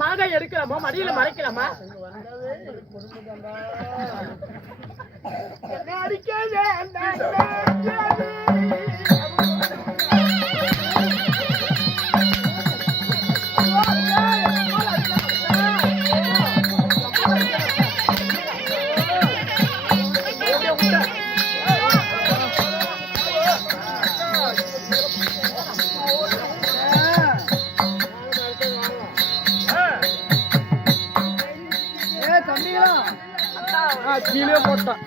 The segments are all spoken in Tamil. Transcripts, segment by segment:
மாங்காய் எடுக்கலாமா மடியில மறைக்கலாமா கீழே போட்டான்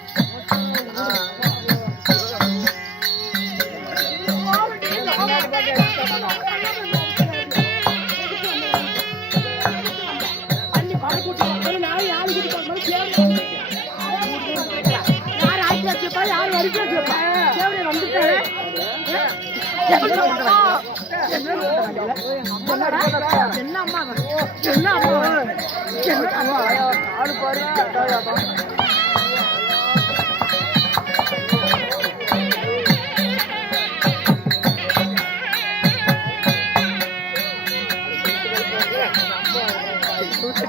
என்ன அம்மா ஆளு பாரு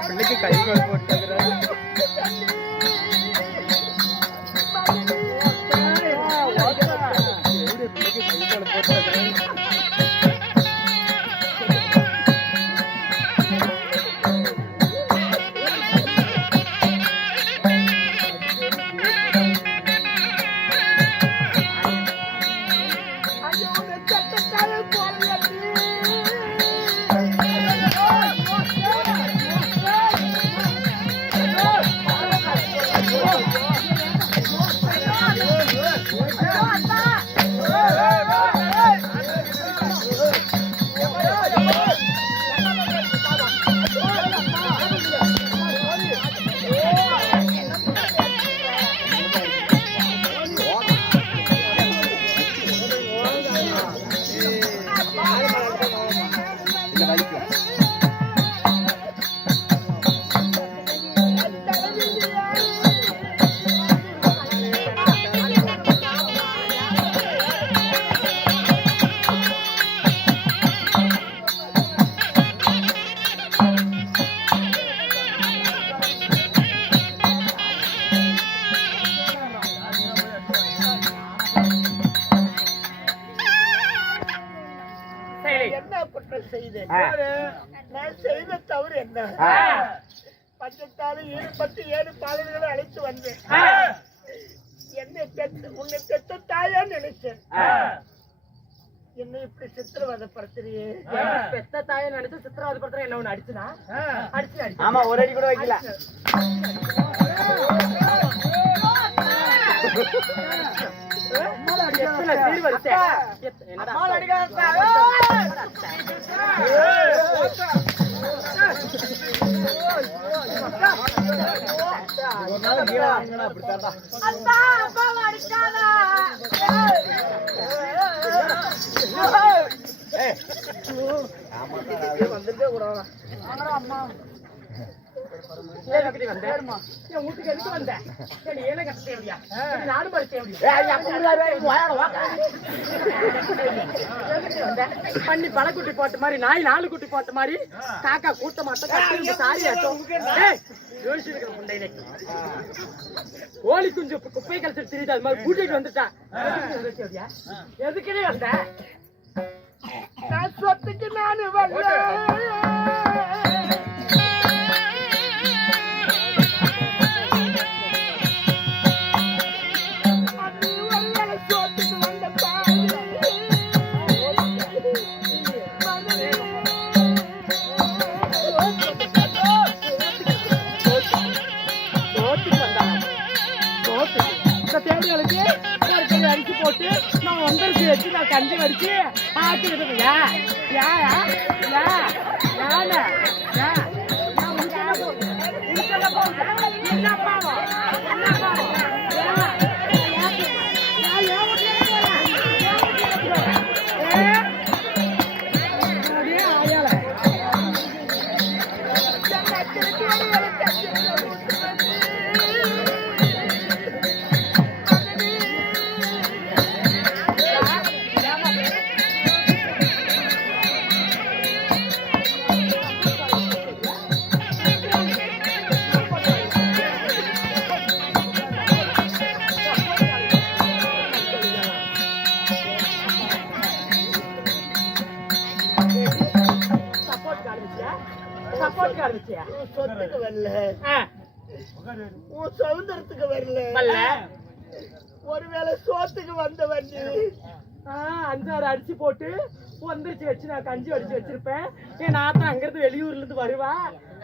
பிள்ளைக்கு கைகள் போட்டுக்கிறாரு செய்த தவறு என்ன? பஞ்சத்தாலும் ஈடுபட்டு 7 பாடல்களை அழைத்து வந்தேன். என்னை உன்னை பெற்ற தாயா நினைச்சேன். என்ன இப்படி சித்திரவதைப்படுத்துறியே? பெத்த தாயா நினைச்சு சித்திரவதைப்படுத்துற என்ன ஒண்ணு அடிச்சுனா? அடிச்சு ஆமா ஒரு அடி கூட வைக்கல. வந்துட்டே எதுக்கு வந்தேன் என் வீட்டுக்கு எதுக்கு வந்தேன் சரி ஏழை கட்ட தேவையா நானும் படி தேவையா பண்ணி பழக்குட்டி போட்ட மாதிரி நாய் 4 குட்டி போட்ட மாதிரி காக்கா கூட்ட மாட்டோம் சாரி யோசிச்சிருக்கிற முண்டையிலே கோழி குஞ்சு குப்பை கழிச்சு தெரியுது அது மாதிரி கூட்டிட்டு வந்துட்டான் எதுக்குன்னே வந்தேன் சொத்துக்கு நானு வரல அடிச்சு போட்டு நான் வந்துருச்சு வச்சு நான் கஞ்சி வடிச்சு ஆக்கிட்டு சொத்துக்கு வரல சவுந்தரத்துக்கு வரல ஒருவேளை சோத்துக்கு வந்த வண்டி 5-6 அடிச்சு போட்டு வந்துருச்சு வச்சு நான் கஞ்சி அடிச்சு வச்சிருப்பேன் என் நாத்தம் அங்கிருந்து வெளியூர்ல இருந்து வருவா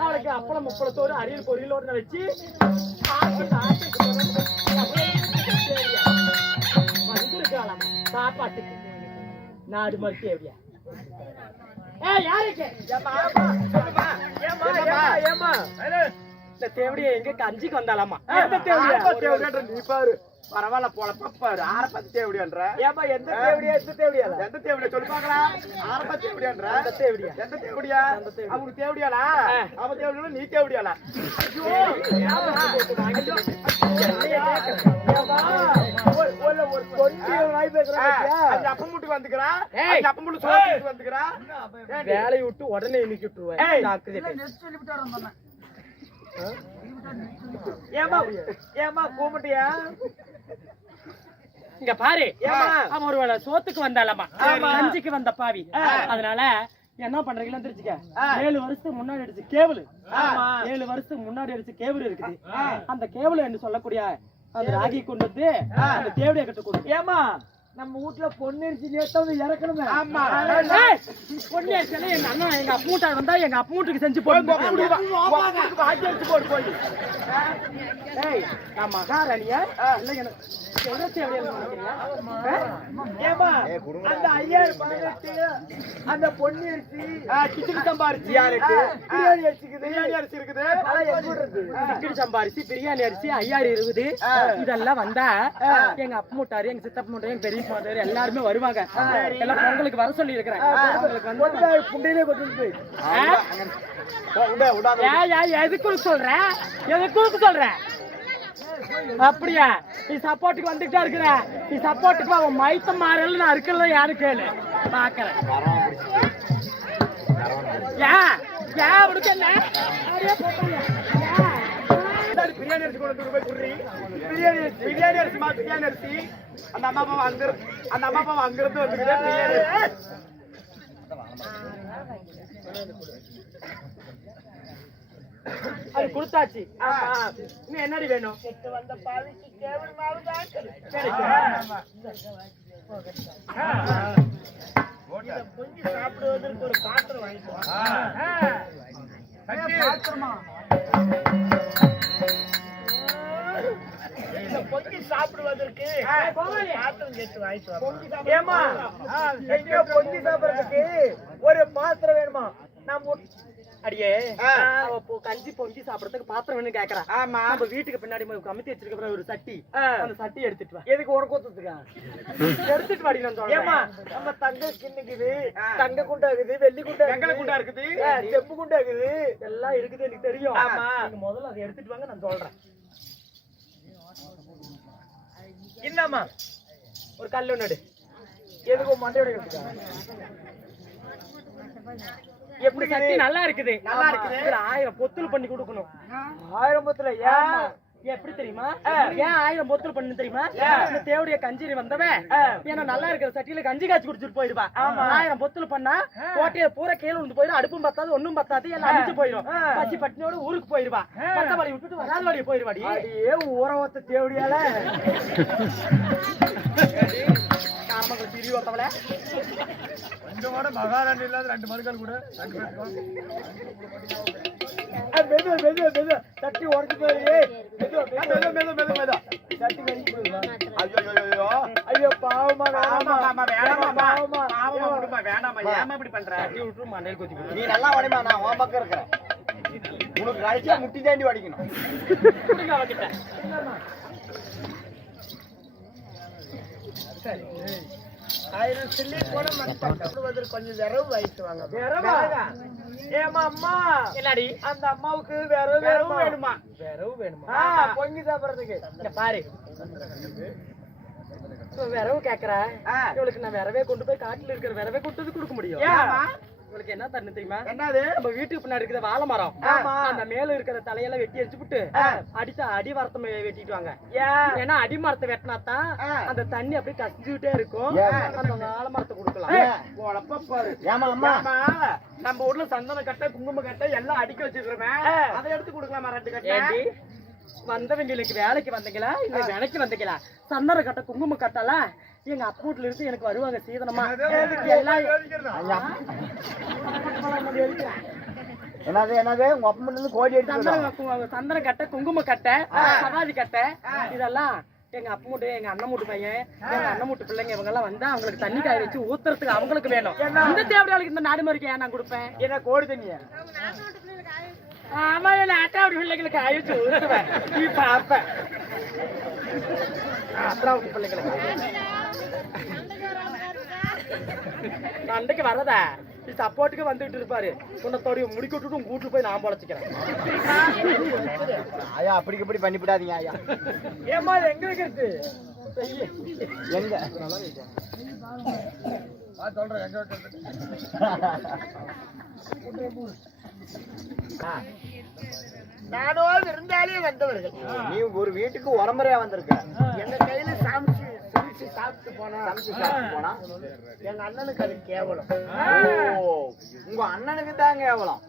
அவளுக்கு அப்பளம் முப்பளத்தோடு அரியல் பொரியலோடு நான் வச்சு வந்திருக்கலாம் சாப்பாட்டுக்கு நாடு மறுத்து எப்படியா தேவடியா எங்க கஞ்சிக்கு வந்தாலாமா நீ பாரு பரவாயில்ல போல பாரு ஆரப்பத்தி தேவடியான்ற ஏமா எந்த தேவடியா எந்த தேவடியா சொல்லி பாக்கலாம் ஆரப்பத்தி தேவடியான்ற அந்த தேவடியா எந்த தேவடியா அவனுக்கு தேவடியாளா அவன் தேவடியா நீ தேவடியாளா வேலையை விட்டு உடனே இன்னைக்கு விட்டுருவேன் ஏமா கூப்பிட்டியா இங்க பாரு அவன் ஒரு சோத்துக்கு வந்தாலமா கஞ்சிக்கு வந்த பாவி அதனால என்ன பண்றீங்களா தெரிஞ்சுக்க 7 வருஷத்துக்கு முன்னாடி அடிச்சு கேபிள் 7 வருஷத்துக்கு முன்னாடி அடிச்சு கேபிள் இருக்குது அந்த கேபிள் என்று சொல்லக்கூடிய அந்த ராகி கொண்டு வந்து அந்த தேவடியை கட்ட கொடு ஏமா நம்ம வீட்டுல பொண்ணரிசி நேத்து இறக்கணுமே ஆமா பொண்ணரிசி எங்க அண்ணா எங்க அப்பூட்டா வந்தா எங்க அப்பூட்டுக்கு செஞ்சு போட்டு போடு நான் மகாராணியா இல்ல எனக்கு அந்த 5000 அந்த பொண்ணரிசி கிச்சடி சம்பாரிசி பிரியாணி அரிசி இருக்குது கிச்சடி சம்பாரிசி பிரியாணி அரிசி 5000 இருக்குது இதெல்லாம் வந்தா எங்க அப்பூட்டாரு எங்க சித்தப்ப மூட்டாரு எங்க பெரிய எல்லாருமே வருவாங்க எல்லாம் பொங்கலுக்கு வர சொல்லி இருக்கிறேன் எதுக்கு சொல்ற அப்படியா நீ சப்போர்ட்டுக்கு வந்துட்டா இருக்கிற நீ சப்போர்ட்டுக்கு அவன் மைத்த மாறல நான் இருக்கிறத யாரு கேளு பாக்குறேன் பிரியாணி அரிசி கொண்டு போய் பிரியாணி அரிசி பிரியாணி அரிசி அந்த அம்மா அங்கிருந்து வந்துக்கிறேன் அது கொடுத்தாச்சு இன்னும் என்னடி வேணும் வந்த பாவிக்கு கேவல் மாவு தான் கொஞ்சம் சாப்பிடுவதற்கு ஒரு பாத்திரம் வாங்கிக்குவோம் பொங்கி சாப்பிடுவதற்கு பாத்திரம் கேட்டு வாங்கிட்டு ஏமா பொங்கி சாப்பிடுறதுக்கு ஒரு பாத்திரம் வேணுமா நம்ம அடியே அவ கஞ்சி பொங்கி சாப்பிடறதுக்கு பாத்திரம் வேணும் கேக்குறா. ஆமா நம்ம வீட்டுக்கு பின்னாடி கமித்தி வச்சிருக்க ஒரு சட்டி, அந்த சட்டி எடுத்துட்டு வா. எதுக்கு உனக்கு ஊத்துறதுக்கா? எடுத்துட்டு வாடி நான் சொல்றேன். நம்ம தங்க கிண்ணுக்குது, தங்க குண்டா இருக்குது, வெள்ளி குண்டா, வெங்கல குண்டா இருக்குது, செம்பு குண்டா இருக்குது, எல்லாம் இருக்குது எனக்கு தெரியும். ஆமா நீங்க முதல்ல அதை எடுத்துட்டு வாங்க நான் சொல்றேன். என்னம்மா ஒரு கல்லு நடு. எதுக்கு மண்டையோட எடுத்துக்க? எப்படி சட்டி நல்லா இருக்குது, நல்லா இருக்குது. 1000 பொத்தல் பண்ணி கொடுக்கணும். 1000 பொத்தல? ஏன் எப்படி தெரியுமா? ஏன் 1000 பொத்தல் பண்ணு தெரியுமா? இந்த தேவடைய கஞ்சி வந்தவன் ஏன்னா நல்லா இருக்கிற சட்டியில கஞ்சி காய்ச்சி குடிச்சிட்டு போயிருவா. 1000 பொத்தல் பண்ணா கோட்டையில பூரா கீழே விழுந்து போயிடும். அடுப்பும் பத்தாது, ஒண்ணும் பத்தாது, எல்லாம் அடிச்சு போயிடும். பச்சி பட்டினோட ஊருக்கு போயிருவா. பத்தவாடி விட்டுட்டு வராத வாடி போயிருவாடி. ஊரவத்த தேவடியால காரமங்கல திரி ஓட்டவல கொஞ்சோட மகாராணி இல்லாத 2 மருக்கள் கூட தட்டி உடச்சு போயிரு. ஐயோ பாவமா நீ நல்லா உடைமா, நான் உன் பக்கம் இருக்கிறேன். உனக்கு கழிச்சா முட்டி தாண்டி உடைக்கணும். கொஞ்சம் விரவு வயிற்று வாங்க. ஏமா அம்மா என்னடி அந்த அம்மாவுக்கு விரவு வேணுமா? விரவு வேணுமா பொங்கி சாப்பிடறதுக்கு? பாரு விரவு கேக்குறா. இவளுக்கு நான் விரவே கொண்டு போய் காட்டுல இருக்கிற விரவே கொண்டு கொடுக்க முடியும். உங்களுக்கு என்ன தண்ணி தெரியுமா? என்னது? நம்ம வீட்டுக்கு பின்னாடி இருக்கிற வாழை மரம், அந்த மேல இருக்கிற தலையெல்லாம் வெட்டி அடிச்சு விட்டு அடிச்சா அடி மரத்தை வெட்டிட்டு வாங்க. ஏன்னா அடி மரத்தை வெட்டினாத்தான் அந்த தண்ணி அப்படியே கசிஞ்சுட்டே இருக்கும். அந்த வாழை மரத்தை கொடுக்கலாம். நம்ம ஊர்ல சந்தன கட்டை, குங்கும கட்டை எல்லாம் அடிக்க வச்சிருக்கிறோமே, அதை எடுத்து கொடுக்கலாமா? 2 கட்டை வந்தவங்களுக்கு வேலைக்கு வந்தீங்களா இல்ல வேலைக்கு வந்தீங்களா? சந்தன கட்டை, குங்கும கட்டெல்லாம் எங்க அப்பா வீட்டுல இருந்து எனக்கு வருவாங்க சீதனமா. என்னது உங்க அப்பா இருந்து கோழி சந்தன கட்டை, குங்கும கட்டை, சவாதி கட்டை இதெல்லாம் எங்க அப்பா மூட்டு, எங்க அண்ணன் மூட்டு பையன், எங்க அண்ணன் மூட்டு பிள்ளைங்க இவங்க எல்லாம் வந்தா அவங்களுக்கு தண்ணி காய வச்சு ஊத்துறதுக்கு அவங்களுக்கு வேணும். இந்த தேவையாளுக்கு இந்த நாடு மாதிரி நான் கொடுப்பேன். என்ன கோடி தண்ணியா? ஆமா ஆட்டாவுடி பிள்ளைங்களுக்கு காய வச்சு ஊத்துவேன். நீ பாப்ப ஆட்டாவுடி பிள்ளைங்களுக்கு அன்றைக்கு வரதா சப்போர்ட்டுக்கு வந்துட்டு இருப்பாரு. உன்னத்தோடைய முடிக்க விட்டுட்டு கூட்டு போய் நான் பொழைச்சிக்கிறேன். ஐயா அப்படி இப்படி பண்ணிவிடாதீங்க ஐயா. ஏமா எங்க வைக்கிறது? எங்க சொல்றேன் எங்க வைக்கிறது? நானோ விருந்தாலே வந்தவர்கள். நீ ஒரு வீட்டுக்கு உரமுறையா வந்திருக்க. எங்க கையில சமைச்சு சாப்பிட்டு போனா எங்க அண்ணனுக்கு அது கேவலம். உங்க அண்ணனுக்கு தான் கேவலம்.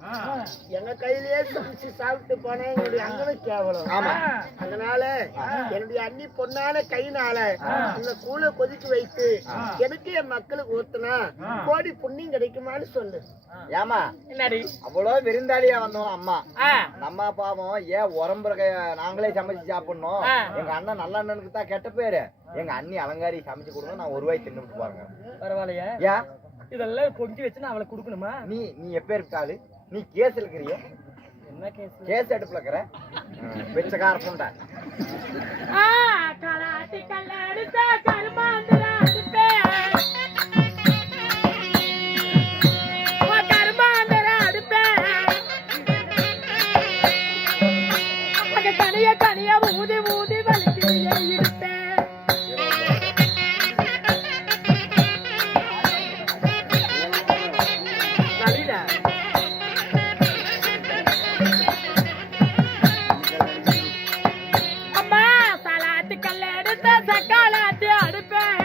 எங்க கையிலேயே சமைச்சு சாப்பிட்டு போனா என்னுடைய அண்ணனுக்கு கேவலம். ஆமா அதனால என்னுடைய அண்ணி பொண்ணான கையினால இந்த கூழ கொதிக்க வைத்து எனக்கு என் மக்களுக்கு ஊத்துனா கோடி புண்ணியம் கிடைக்குமான்னு சொல்லு. ஏமா என்னடி அவ்வளவு விருந்தாளியா வந்தோம் அம்மா. நம்ம பாவம் ஏன் உரம்புற நாங்களே சமைச்சு சாப்பிடணும். எங்க அண்ணன் நல்ல அண்ணனுக்கு தான் கெட்ட பேரு. எங்க அண்ணி அலங்காரி சமைச்சு கொடுங்க, நான் ஒரு வாய் தின்னு பாருங்க. பரவாயில்லையா? ஏன் இதெல்லாம் பொங்கி வச்சு நான் அவளை கொடுக்கணுமா? நீ எப்ப இருக்காது? நீ கேஸ் இருக்கிறிய? என்ன கேஸ்? கேஸ் அடுப்புல இருக்கிற வெச்சகார புண்டா. தனியா ஊதி ஊதி வலிக்கு இருப்பேன். அம்மா சலாத்து கல்ல எடுத்த சக்காலாத்து அடுப்பேன்.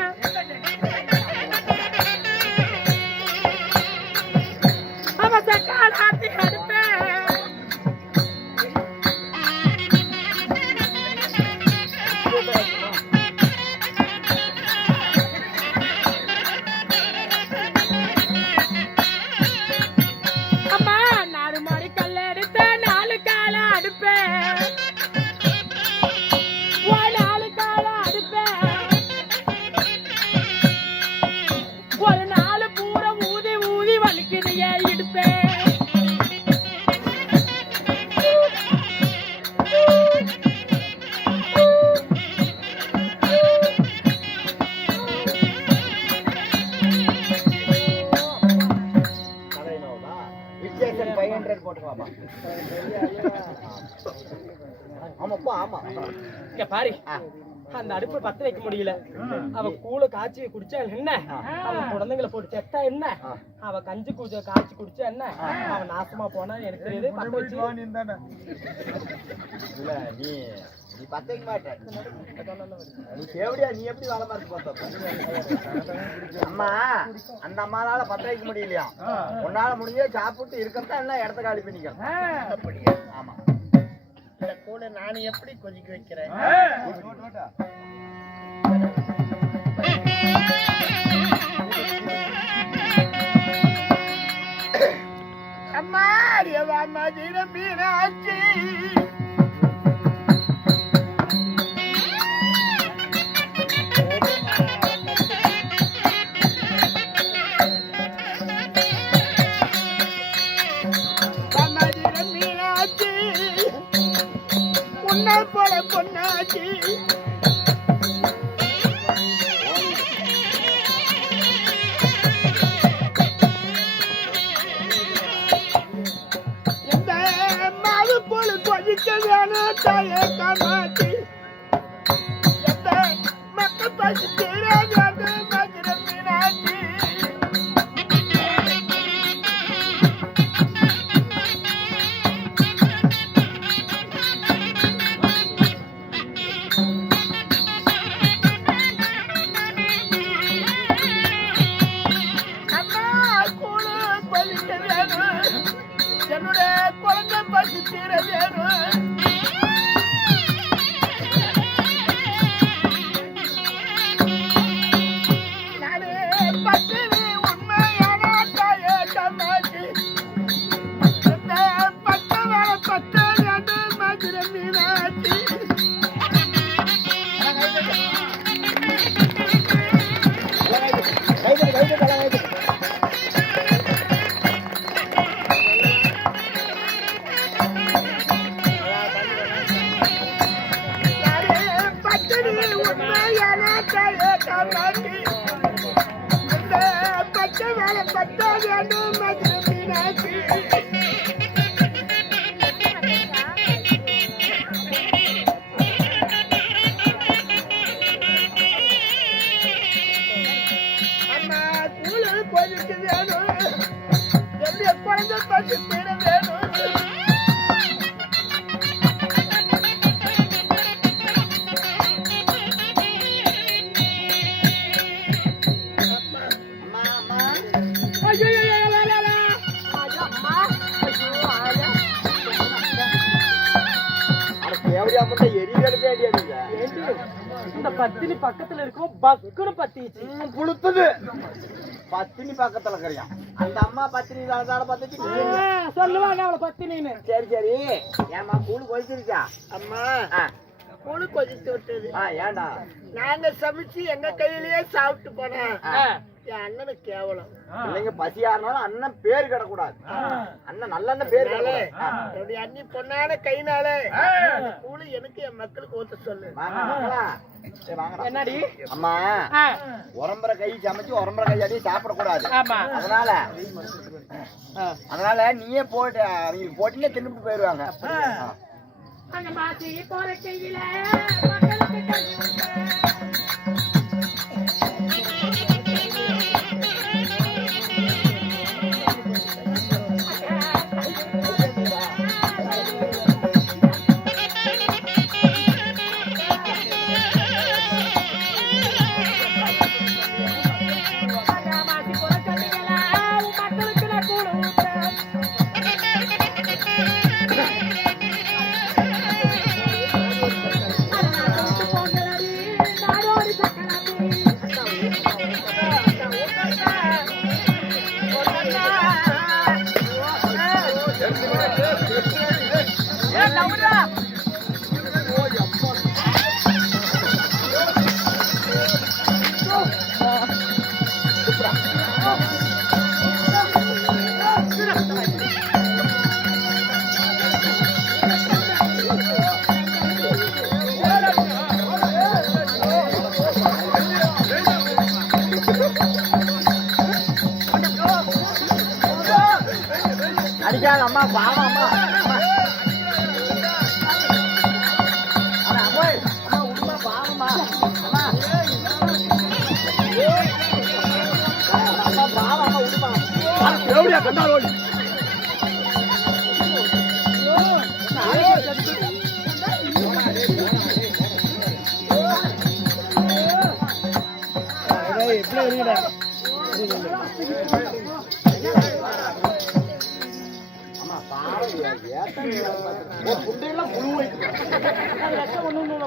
அவ சக்காலாத்து அடுப்பேன். அடுப்பேன் மாதிரி அந்த அடுப்பை பத்த வைக்க முடியல. அவ கூழ காய்ச்சி குடிச்சா என்ன, அவன் குழந்தைங்களை போட்டு செத்தா என்ன, அவ கஞ்சி காய்ச்சி குடிச்சா என்ன, அவன் நாசமா போனா எனக்கு தெரியுது. பத்த வச்சு நீ பத்தைக்க மாட்டேன், நீ கேவடியா, நீ எப்படி வேலை மாதிரி பார்த்தப்ப அம்மா அந்த அம்மானால பத்த வைக்க முடியலையா, உன்னால முடிஞ்சே சாப்பிட்டு இருக்கத்தான் எல்லாம் இடத்த காலி பண்ணிக்கிறேன். ஆமா இந்த கூட நான் எப்படி கொதிக்க வைக்கிறேன். அம்மா மீனாட்சி போல பொன்னாச்சி எந்த மாவு போல கொதிக்கதான தாயே காமாட்சி, எந்த மக்கள் பசி தீராது மதுர மீனாட்சி. என்னுடைய குழந்தை பசி தீர வேணும். நானே பத்தினி உண்மையான தாயே காமாட்சி, இந்த பத்த வேலை பத்த வேண்டும் மதுரை மீனாட்சி. பச்சை வேலை பத்த வேண்டும் மதுரை மீனாட்சி. அம்மா கூழ கொதிக்க வேணும், எப்படி குழந்தை பசி தீர வேணும். இந்த பத்தினி பக்கத்துல இருக்கும் பக்குன்னு பத்திச்சு புளுத்துது. பத்தினி பக்கத்துல இருக்கிறியா அந்த அம்மா பத்தினி பத்திச்சு சொல்லுவாங்க அவளை பத்தினின்னு. சரி சரி ஏமா கூழு கொதிச்சிருச்சா? அம்மா கூழு கொதிச்சு விட்டது. ஏண்டா நாங்க சமைச்சு எங்க கையிலேயே சாப்பிட்டு போனேன். என் அண்ணனுக்கு கேவலம் இல்லைங்க, பசியாருனாலும் அண்ணன் பேரு கிடக்கூடாது. அண்ணன் நல்ல அண்ணன் பேரு என்னுடைய அண்ணி பொண்ணான கைனாலே கூலி எனக்கு என் மக்களுக்கு ஊத்த சொல்லு. என்னடி அம்மா உரம்பரை கை சமைச்சு உரம்பரை கையாடி சாப்பிடக்கூடாது. அதனால நீயே போட்டு அவங்க போட்டினே தின்னுட்டு போயிருவாங்க. அடிக்காத அம்மா பாவம் அம்மா. அம்மா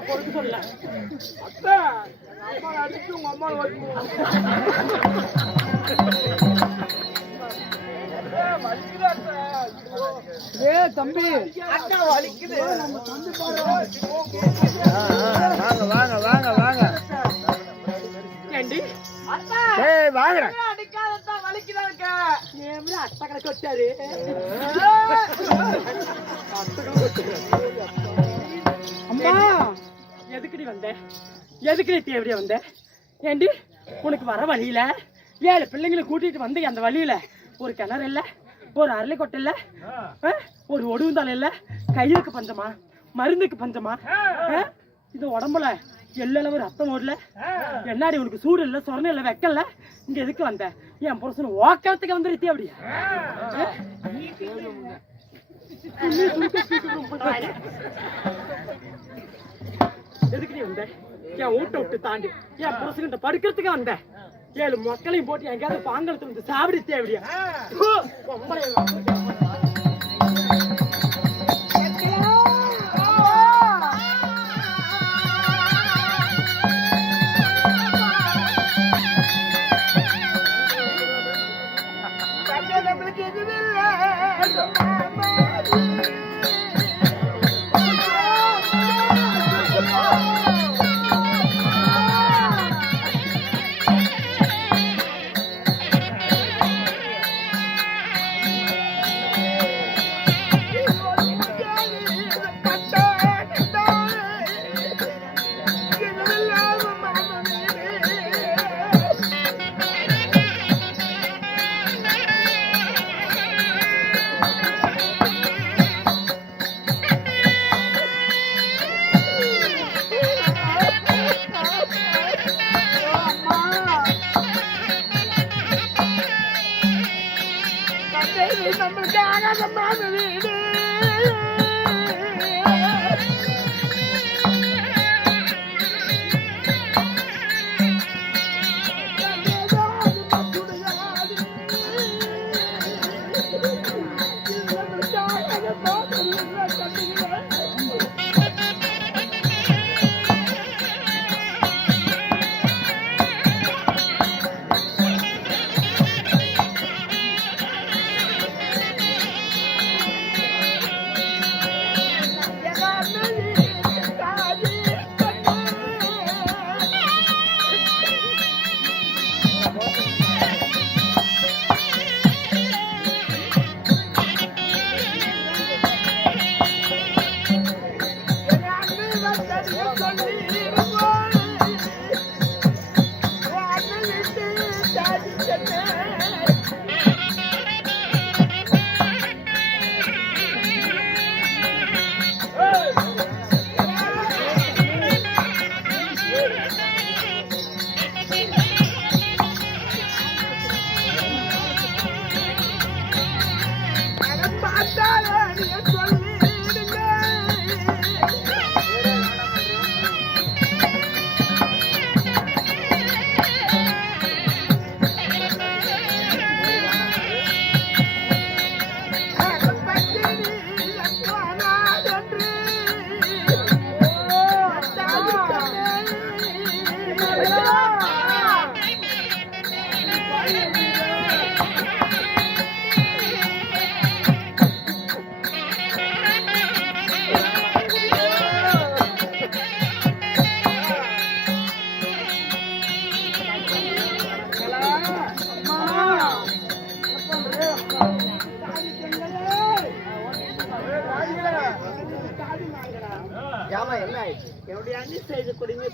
பொறுத்து சொல்ல அடிச்சு உங்க அம்மா ஏ தம்பி அக்கா வலிக்குது நம்ம தம்பி பாரு வாங்க வாங்க வாங்க ஏண்டி அத்தா ஏய் வாங்க அடிக்காததா வலிக்குதாங்க ஏம்ல அட்டை கணக்கு வச்சாரு அம்மா எதுக்குடி வந்த எதுக்குடி தேவடியா வந்த ஏண்டி உனக்கு வர வழியில 7 பிள்ளைங்களை கூட்டிட்டு வந்து அந்த வழியில ஒரு கிணறு இல்ல ஒரு அரளி கொட்டை இல்ல ஒரு ஒடுவுந்தாள் இல்ல கையுக்கு பஞ்சமா மருந்துக்கு பஞ்சமா இது உடம்புல எல்லளவு ரத்தம் ஓடல என்னாடி உனக்கு சூடு இல்ல சொரணை இல்ல வெக்கல இங்க எதுக்கு வந்த என் புருஷன் ஓக்கறதுக்கு வந்துருத்தி அப்படியா எதுக்கு நீ வந்த என் வீட்டை விட்டு தாண்டி என் புருஷன்கிட்ட படுக்கிறதுக்கு வந்த 7 மக்களையும் போட்டு எங்கேயாவது பாங்கலத்துல வந்து சாப்பிடி தேவையா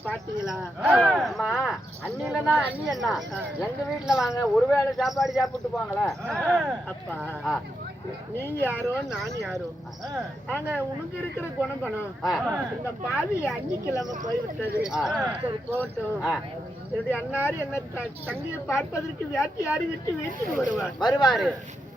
பாத்தீங்களா அம்மா அண்ணிலனா அண்ணி அண்ணா எங்க வீட்டுல வாங்க ஒருவேளை சாப்பாடு சாப்பிட்டு போங்களா அப்பா நீங்க யாரோ நான் யாரோ அங்க உனக்கு இருக்கிற குணம் இந்த பாவி அன்னிக்கிழமை போய்விட்டது சரி போட்டும் என்னுடைய அண்ணாரு என்ன தங்கிய பார்ப்பதற்கு வேட்டையாடி விட்டு வீட்டுக்கு வருவாரு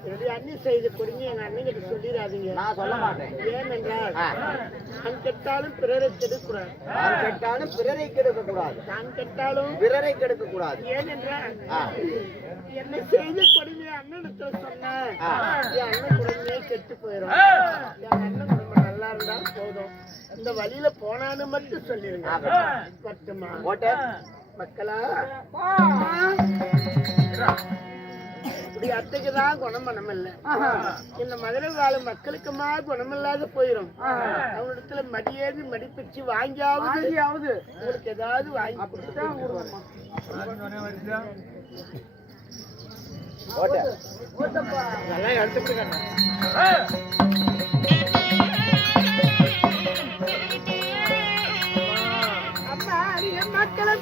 என்னுடைய அண்ணி செய்து கொடுங்க எங்க அண்ணன் கிட்ட சொல்லிடாதீங்க. நான் சொல்ல மாட்டேன். ஏனென்றால் நான் கெட்டாலும் பிறரை கெடுக்கூடாது. நான் கெட்டாலும் பிறரை கெடுக்க கூடாது. நான் கெட்டாலும் பிறரை கெடுக்க கூடாது. ஏனென்றால் என்ன செய்து கொடுங்க அண்ணனுக்கு சொன்ன என் அண்ணன் குடும்பமே கெட்டு போயிடும். என் அண்ணன் குடும்பம் நல்லா இருந்தா போதும். இந்த வழியில போனான்னு மட்டும் சொல்லிருங்க. பட்டுமா மக்களா இப்படி அத்தைக்குதான் குணம் பண்ணம் இல்ல. இந்த மதுரை வாழும் மக்களுக்குமா குணமில்லாத போயிடும். அவனிடத்துல மடியேறி மடிப்பிச்சு வாங்கியாவது உங்களுக்கு ஏதாவது வாங்கி கொடுத்துட்டா நல்லா எடுத்துக்கிட்டு மக்களை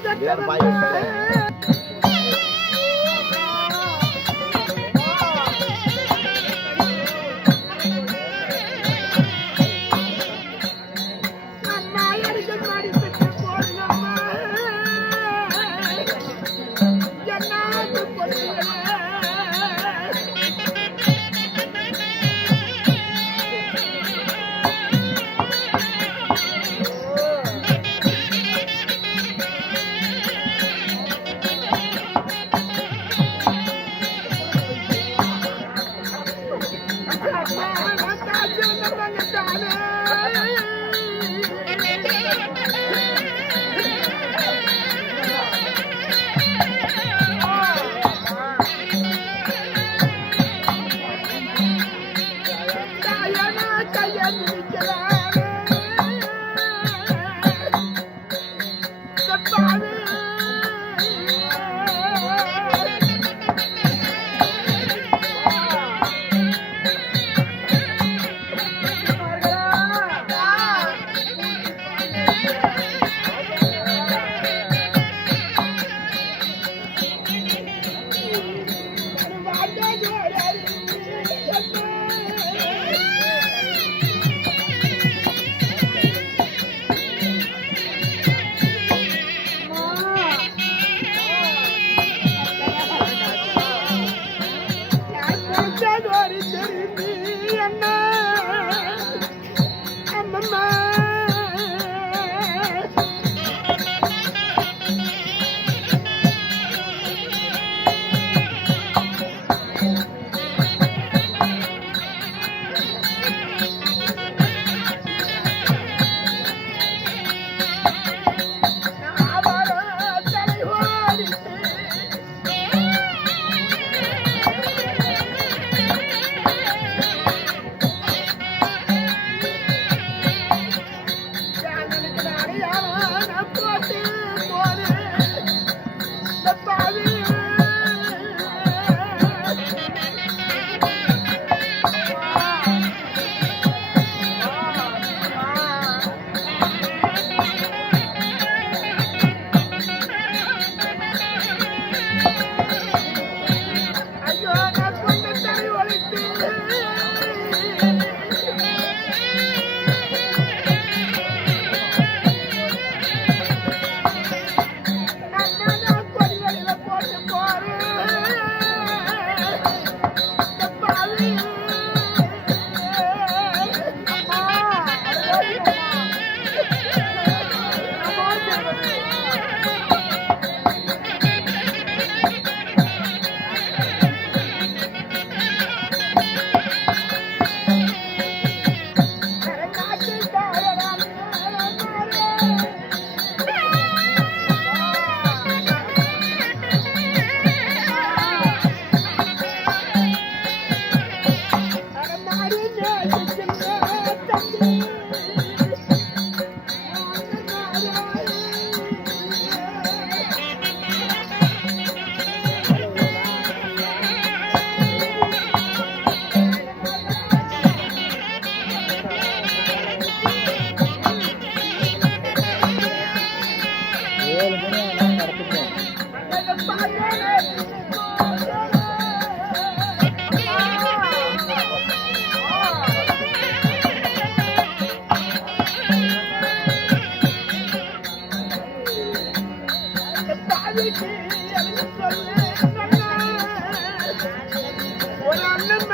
ஒரு அண்ணன்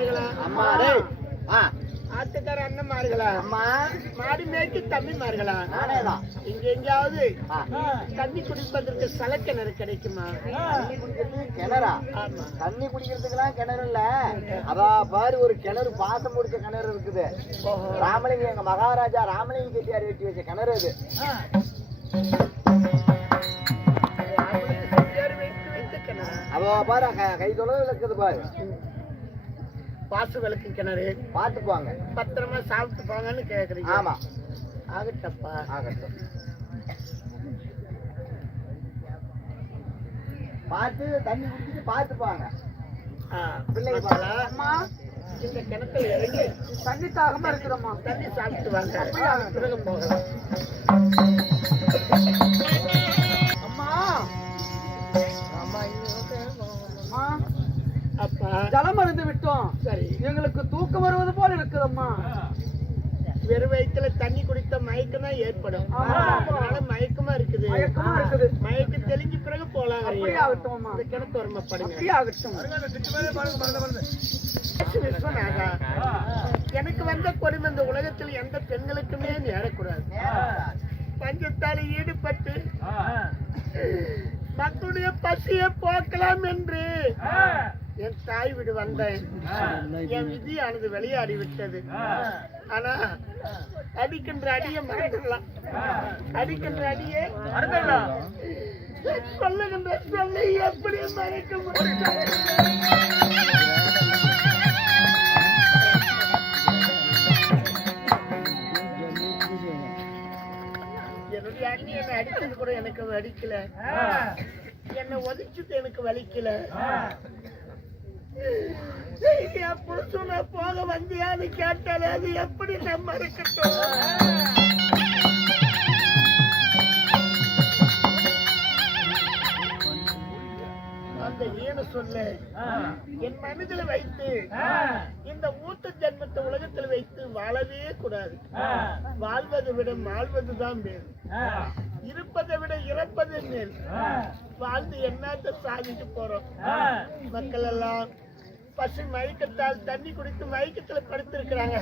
தம்பிமார்களா? அம்மா டேய் ஆட்டுக்கார அண்ணன்மார்களா? அம்மா மாடி மேய்க்கு தம்பிமார்களா? நானேதான். இங்க எங்கேயாவது தண்ணி குடிப்பதற்கு சலக்கிணறு கிடைக்குமா? தண்ணி குடிக்கிறதுக்கு கிணறா? ஆமா. தண்ணி குடிக்கிறதுக்குலாம் கிணறு இல்ல. அதா பாரு ஒரு கிணறு, பாசம் முடிச்ச கிணறு இருக்குது. ராமலிங்க எங்க மகாராஜா ராமலிங்க செட்டியார் வெட்டி வச்ச கிணறு அது. அவ பாரு கை தொலைவு இருக்குது பாரு. பாசு விளக்கு கிணறு பாத்துக்குவாங்க. பத்திரமா சாப்பிட்டு போங்கன்னு கேக்குறீங்க. ஆமா ஆகட்டப்பா, ஆகட்டும். பார்த்து தண்ணி குடிச்சிட்டு பாத்துப்பாங்க பிள்ளைங்க. மக்களா, அம்மா இந்த கிணத்துல இறங்கி தண்ணி தாகமா இருக்குதம்மா. தண்ணி சாப்பிட்டு வாங்க, பிறகு போகலாம். அம்மா அம்மா அப்பா ஜலம் மருந்து விட்டோம். சரி, எங்களுக்கு தூக்கம் வருவது போல இருக்குதம்மா. வெறும் வயிற்றுல தண்ணி குடித்த மயக்கம் தான் ஏற்படும். அதனால மயக்கமா இருக்குது. மயக்க தெளிஞ்ச பிறகு போலாம். இந்த கிணத்து வரமப்படுங்க. விஸ்வநாதா, எனக்கு வந்த கொடுமை இந்த உலகத்தில் எந்த பெண்களுக்குமே நேரக்கூடாது. பஞ்சத்தால் ஈடுபட்டு மக்களுடைய பசியை போக்கலாம் என்று என் தாய் வீடு வந்தேன். என் விதியானது விளையாடி விட்டது. ஆனா அடிக்கின்ற அடியை மறந்துடலாம், அடிக்கின்ற அடியை சொல்லுகின்ற சொல்லை எப்படி மறைக்க முடியும்? என்னுடைய அண்ணி என்னை அடிச்சது கூட எனக்கு வலிக்கல, என்னை ஒதுக்கிட்டு எனக்கு வலிக்கல. என் புருஷனை போக வந்தியான்னு கேட்டாலே அது எப்படி நம்ம இருக்கட்டும்? அந்த ஈன சொல்ல என் மனதில் வைத்து இந்த ஊட்ட ஜன்மத்தை உலகத்தில் வைத்து வாழவே கூடாது. வாழ்வதை விட வாழ்வதுதான் மேல், இருப்பதை விட இறப்பது மேல். வாழ்ந்து என்னத்தை சாதிக்க போறோம்? மக்கள் எல்லாம் பசு மயக்கத்தால் தண்ணி குடித்து மயக்கத்துல படுத்திருக்கிறாங்க.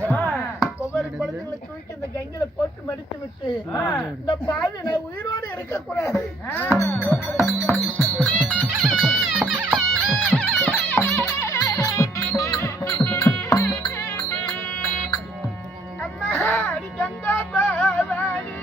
ஒவ்வொரு குழந்தைகளை தூக்கி இந்த கங்கையில போட்டு மடித்து விட்டு இந்த பாவி நான் உயிரோடு இருக்கக்கூடாது. அம்மா அடி கங்கா பாவாடி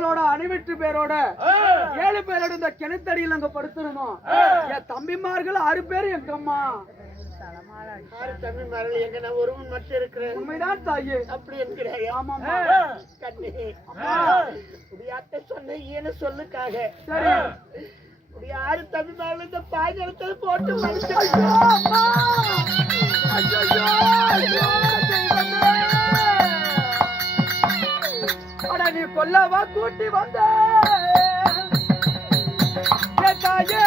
எங்களோட அணிவிட்டு பேரோட 7 பேரோட இந்த கிணத்தடியில் அங்க படுத்துருந்தோம். என் தம்பிமார்கள் 6 பேர் எங்க அம்மா. 6 தம்பிமார்கள் எங்க நான் ஒருவன் மட்டும் இருக்கிறேன். உண்மைதான் தாயே. அப்படி என்கிறாய். ஆமாமா கண்ணே உடைய அத்தை சொன்னீங்கன்னு சொல்லுக்காக சரி உடைய 6 தம்பிமார்கள் இந்த பாய்ச்சலத்தை போட்டு மடிச்சு நீ கொல்லவா கூட்டி வந்த தாயே.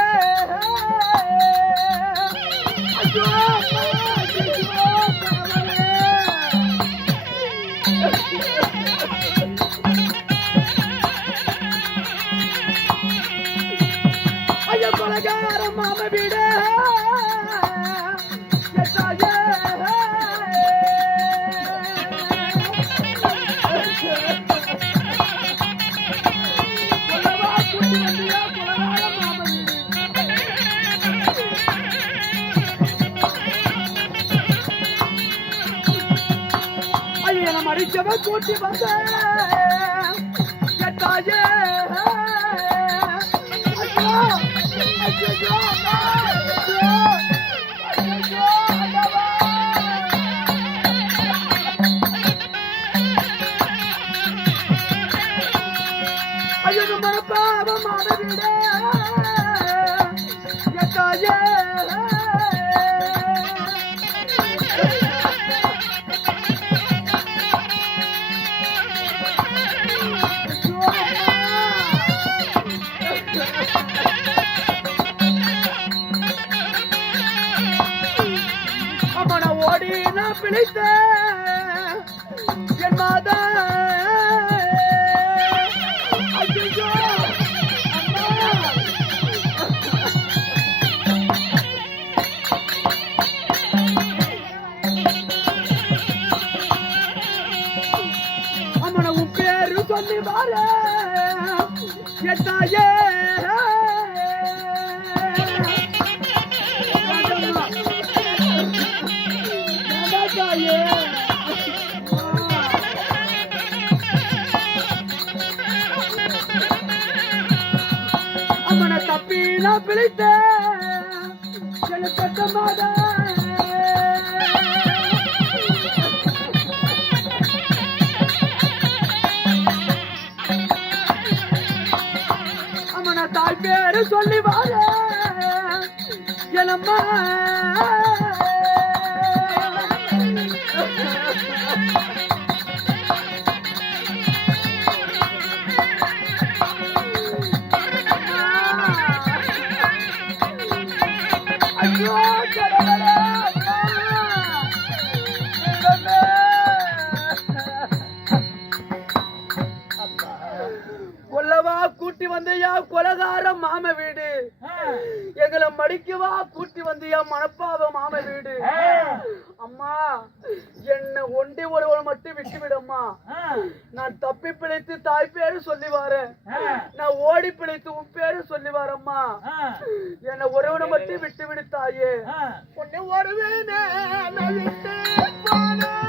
ஐயோ கொலகார மாம வீடு மடிச்சவ கூட்டி வந்த தாயே. ஐயோ மரப்பாவ மான வீடு தாயே. அம்மன ஓடி நான் பிழைத்த என் மாதா. அம்மன உன் பேரு சொல்லி வார என் தாயே. அம்மன தப்பி நான் பிழைத்த எனக்கு மாதா. அம்மன தாய் பேரு சொல்லி வார எனம்மா. கொல்லவா கூட்டி வந்தையா கொலகார மாம வீடு. எங்களை மடிக்கவா கூட்டி வந்தையா மணப்பாவ மாம வீடு. அம்மா என்ன ஒண்டி ஒருவன் மட்டும் விட்டு விடம்மா. நான் தப்பி பிழைத்து தாய் பேரு சொல்லி வாரேன். நான் ஓடி பிழைத்து உன் பேரு சொல்லி வாரம்மா. என்ன ஒருவனை மட்டும் விட்டு விடு தாயே. உன்னை ஒருவேனே நான் விட்டு போனேன்.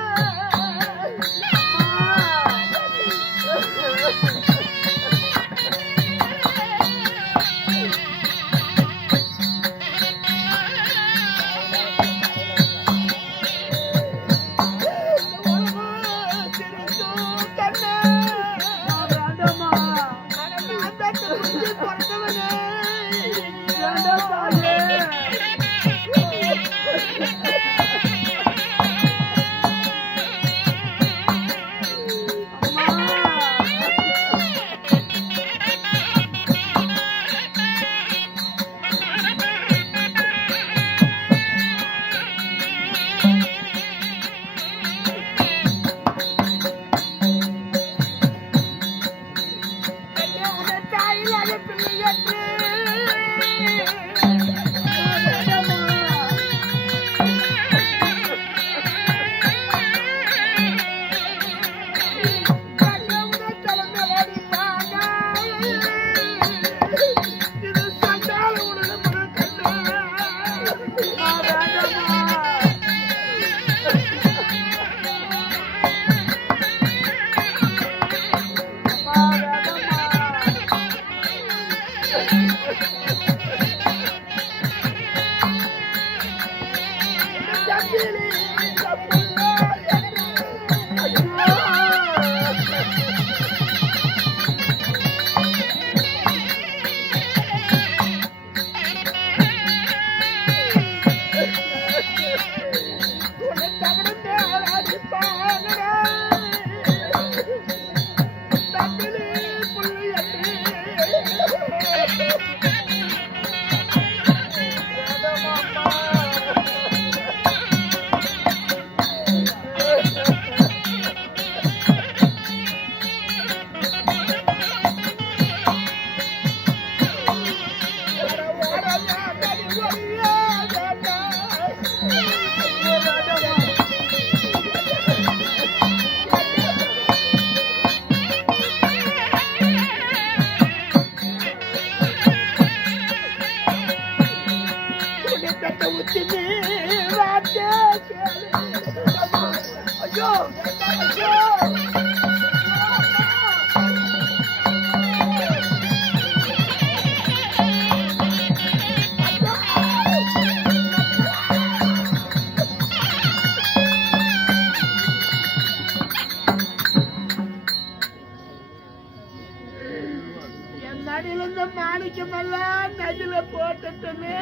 மாணிக்கமெல்லாம் நதில போட்டுட்டுமே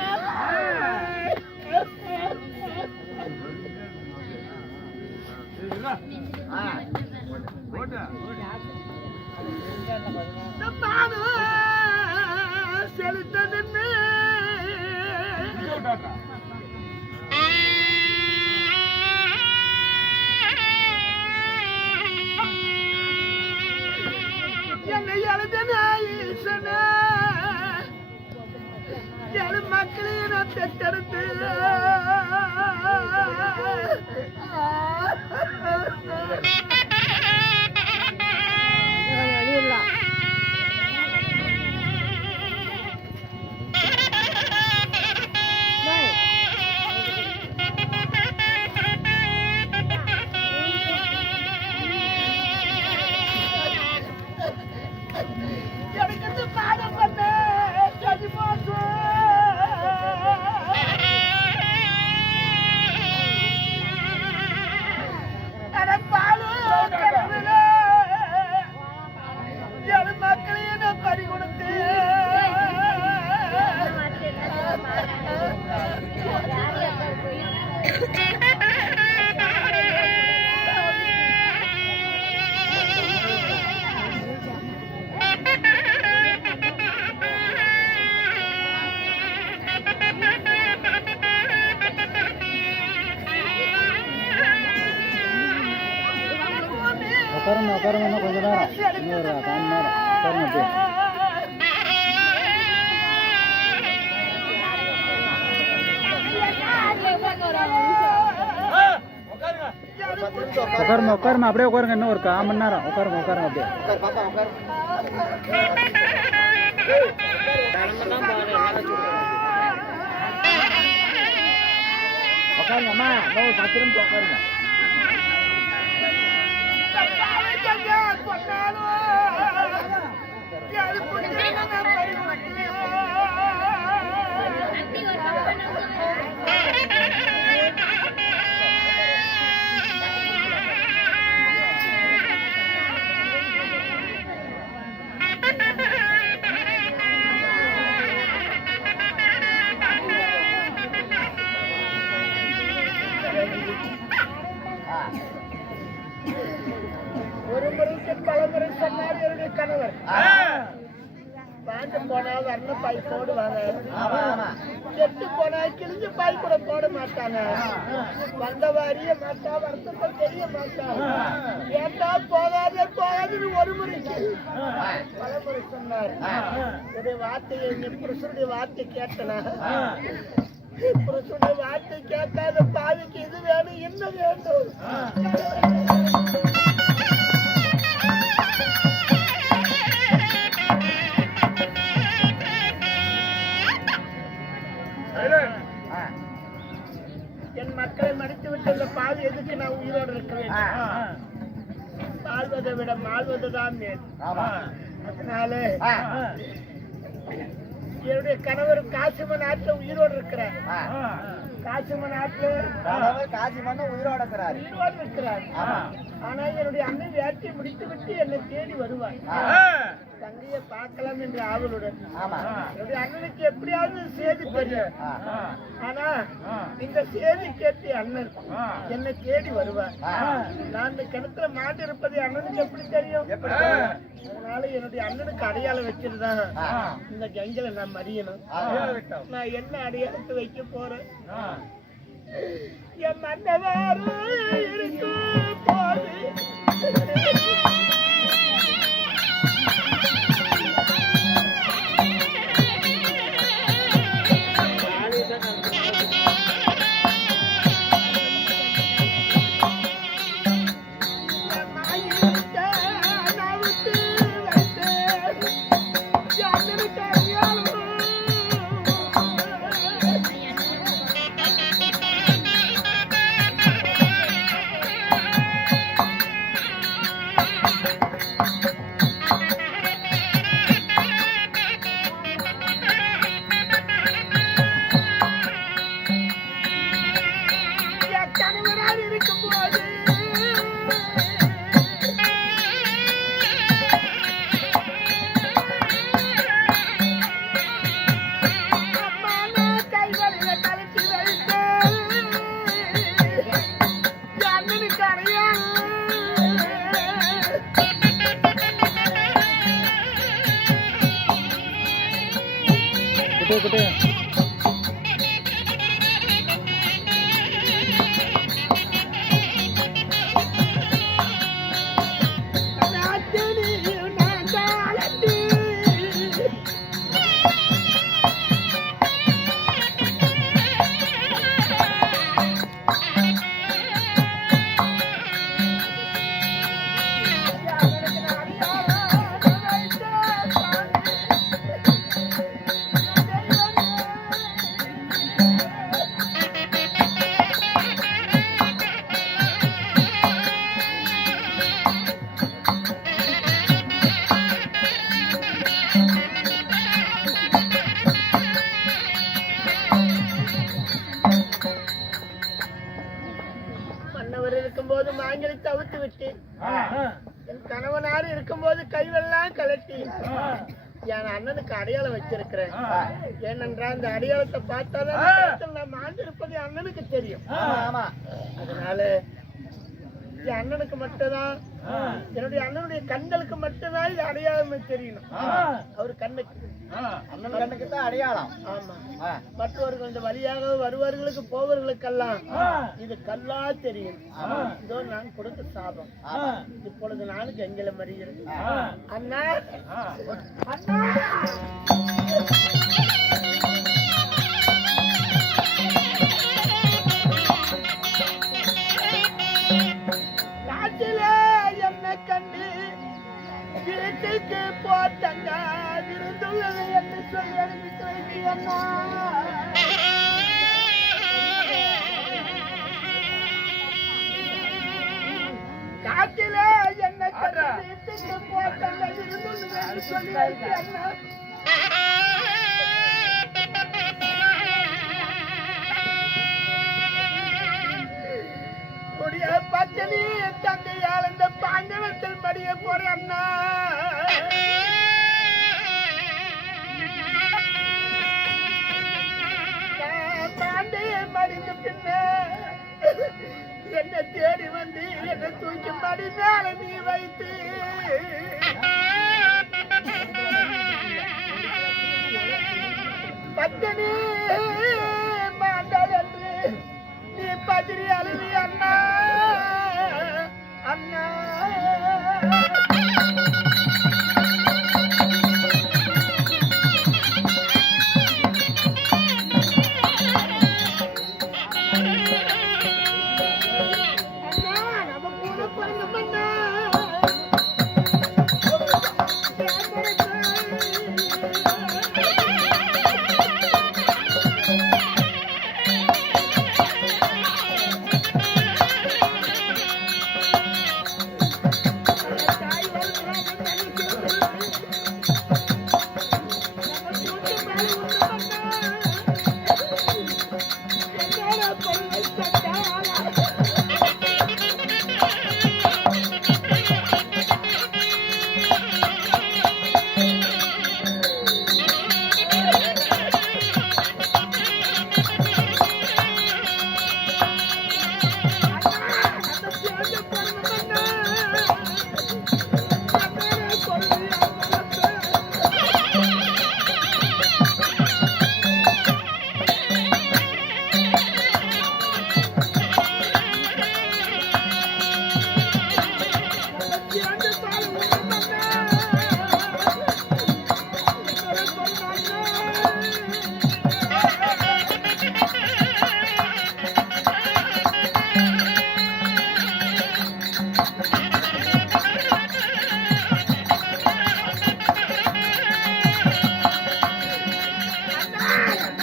செலுத்ததுன்னு என்னை எழுதின ஈசனே என் மக்களையும் நான் பெற்றெடுத்து எனக்கு பாடம் பண்ண கதிமோசு பாலு கடவுள என் மக்களையும் நான் பறி கொடுத்து உட்காருங்க கொஞ்ச நேரம் இன்னொரு 5 நேரம் உட்காருங்க உட்காருமா அப்படியே உட்காருங்க இன்னும் ஒரு 1/4 மணி நேரம் உட்காருங்க அப்படியே உட்காருங்கம்மா இன்னும் ஒரு 10 நிமிஷம் உட்காருங்க ஒரு முறைக்கு பலமுறை சொன்னார் என்னுடைய கணவர் பாண்டு போனா வர்ண பாய் போடுவாங்க கெட்டு போனா கிழிஞ்சு பாய் கூட போட மாட்டாங்க வந்த வாரிய மாட்டா வருத்தத்தை தெரிய மாட்டாங்க ஏட்டா போகாதுன்னு ஒரு முறைக்கு பலமுறை சொன்னார் என்னுடைய வார்த்தையை புருஷனுடைய வார்த்தை கேட்டனா புருஷனுடைய வார்த்தை கேட்காத பாவிக்கு இது வேணும் இன்னும் வேண்டும் என் மக்களை மடித்து விட்டு இந்த பாவி எதுக்கு நான் உயிரோடு இருக்க வேண்டும் வாழ்வதை விட மாழ்வதுதான் மேல் அதனால என்னுடைய கணவர் காசிமன் ஆற்ற உயிரோடு இருக்கிறார் காசிமன் நாட்டுல காசிமன் உயிரோட இருக்கிறாரு. உயிரோடு இருக்கிறார். ஆனா என்னுடைய அண்ணன் வேட்டையை முடித்து விட்டு என்னை தேடி வருவார். தங்கையை பார்க்கலாம் என்ற ஆவலுடன். என்னுடைய அண்ணனுக்கு எப்படியாவது செய்தி தெரியும். ஆனா இந்த செய்தி கேட்டு அண்ணன் என்னை தேடி வருவார். நான் இந்த கிணத்துல மாட்டு இருப்பது அண்ணனுக்கு எப்படி தெரியும்? அதனால என்னுடைய அண்ணனுக்கு அடையாளம் வச்சிருந்தான் இந்த கங்கையில நான் மறியணும். நான் என்ன அடையாளத்தை வைக்க போறேன்? என் மன்னவாறு இருக்கும் போது இருக்கும்போது மாங்கலை தவிர்த்து விட்டு என் கணவனார் இருக்கும்போது கைவெல்லாம் கலட்டி என் அண்ணனுக்கு அடையாளம் வச்சிருக்கிறேன். ஏனென்றால் இந்த அடையாளத்தை பார்த்தாதான் நான் மாண்டிருப்பது அண்ணனுக்கு தெரியும். அதனால என் அண்ணனுக்கு மட்டும்தான், என்னுடைய அண்ணனுடைய கண்களுக்கு மட்டும்தான் இது அடையாளம் தெரியணும். அவரு கண்ணுக்கு, அண்ணன் கண்ணுக்கு தான் அடையாளம். ஆமா, மற்றவர்கள் இந்த வழியாக வருவர்களுக்கு போவர்களுக்கெல்லாம் இது கல்லா தெரியும். இதோ நான் கொடுத்த சாபம். இப்பொழுது நானும் எங்களை மறிகிறேன். அண்ணா அண்ணா கண்டு வீட்டுக்கு போட்டங்க விருந்துள்ளது என்று சொல்லி அனுப்பித்து வைத்தீங்கன்னா காட்டில என்ன கண்டு வீட்டுக்கு போட்டங்க விருந்துள்ளது என்று சொல்லி வைத்தீங்கன்னா பச்சனி தங்கையால் இந்த பாண்டவத்தில் மடிய போற அண்ணா பாண்டே மடிந்த பின்ன என்ன தேடி வந்து என்ன தூக்கி மடி மேல நீ வைத்து பச்சனி மாண்டாள் என்று நீ பதிரி அழுவி அண்ணா அண்ணா நம்ம கூட பிறந்த மண்ணா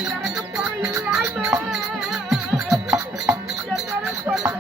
எனக்கு போய் இல்லாம என்னோட சொல்ல